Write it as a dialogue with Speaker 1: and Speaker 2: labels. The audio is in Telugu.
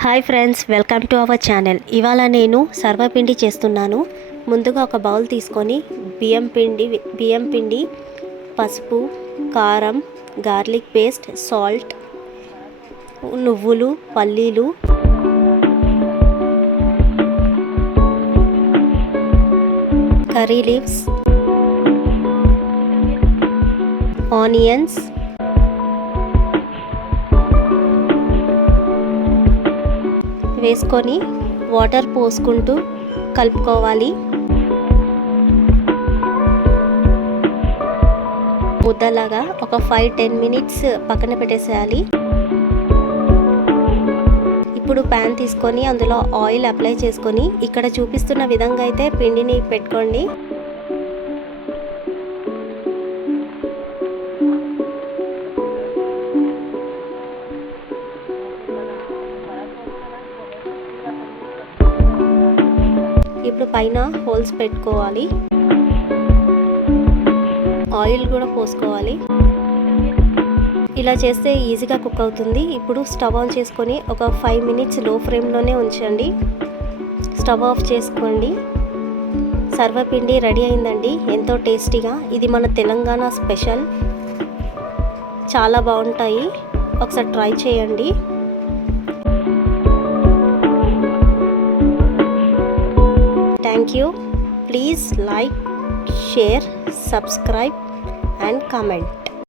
Speaker 1: Hi friends welcome to our channel. ఇవాళ నేను సర్వపిండి చేస్తున్నాను. ముందుగా ఒక బౌల్ తీసుకొని బియ్యం పిండి బియ్యం పిండి పసుపు కారం గార్లిక్ పేస్ట్ సాల్ట్ నువ్వులు పల్లీలు. Curry leaves. ఆనియన్స్. వేసుకొని వాటర్ పోసుకుంటూ కలుపుకోవాలి. ముద్దలాగా ఒక ఫైవ్ టెన్ మినిట్స్ పక్కన పెట్టేసేయాలి. ఇప్పుడు ప్యాన్ తీసుకొని అందులో ఆయిల్ అప్లై చేసుకొని ఇక్కడ చూపిస్తున్న విధంగా అయితే పిండిని పెట్టుకోండి. ఇప్పుడు పైన హోల్స్ పెట్టుకోవాలి. ఆయిల్ కూడా పోసుకోవాలి. ఇలా చేస్తే ఈజీగా కుక్ అవుతుంది. ఇప్పుడు స్టవ్ ఆన్ చేసుకొని ఒక ఫైవ్ మినిట్స్లో ఫ్లేమ్లోనే ఉంచండి. స్టవ్ ఆఫ్ చేసుకోండి. సర్వపిండి రెడీ అయిందండి. ఎంతో టేస్టీగా. ఇది మన తెలంగాణ స్పెషల్. చాలా బాగుంటాయి. ఒకసారి ట్రై చేయండి. Thank you. Please like, share, subscribe and comment.